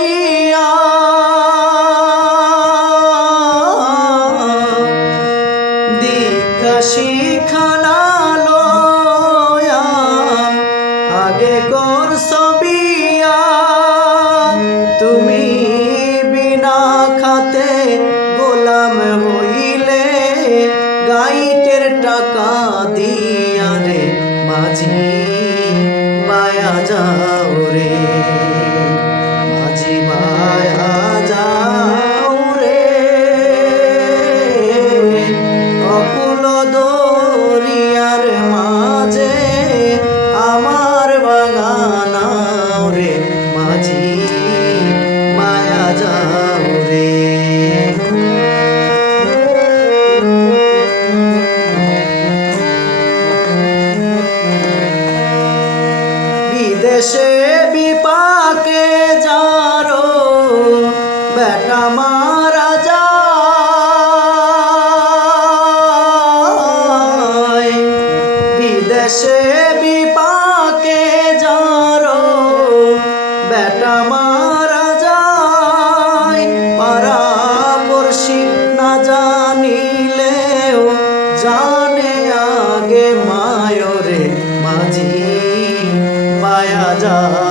সবিয়া দীক্ষা শিখানা লয়া আগে কর সবিয়া তুমি বিনা খাতে গোলাম হইলে গাইটের টাকা দিয়া রে মাঝি মায়া যাও রে মাঝি মায়া যাও রে অকুল দরিয়ার মাঝে আমার বাগানাও রে মাঝি মায়া যাও রে বিদেশে বিপাকে যারো বেটা মারা যায় বিদেশে বিপাকে যারো বেটা মারা যায় পাড়া পড়শি না জানিলেও জানে আগে মায়রে মাঝি মায়া যায়।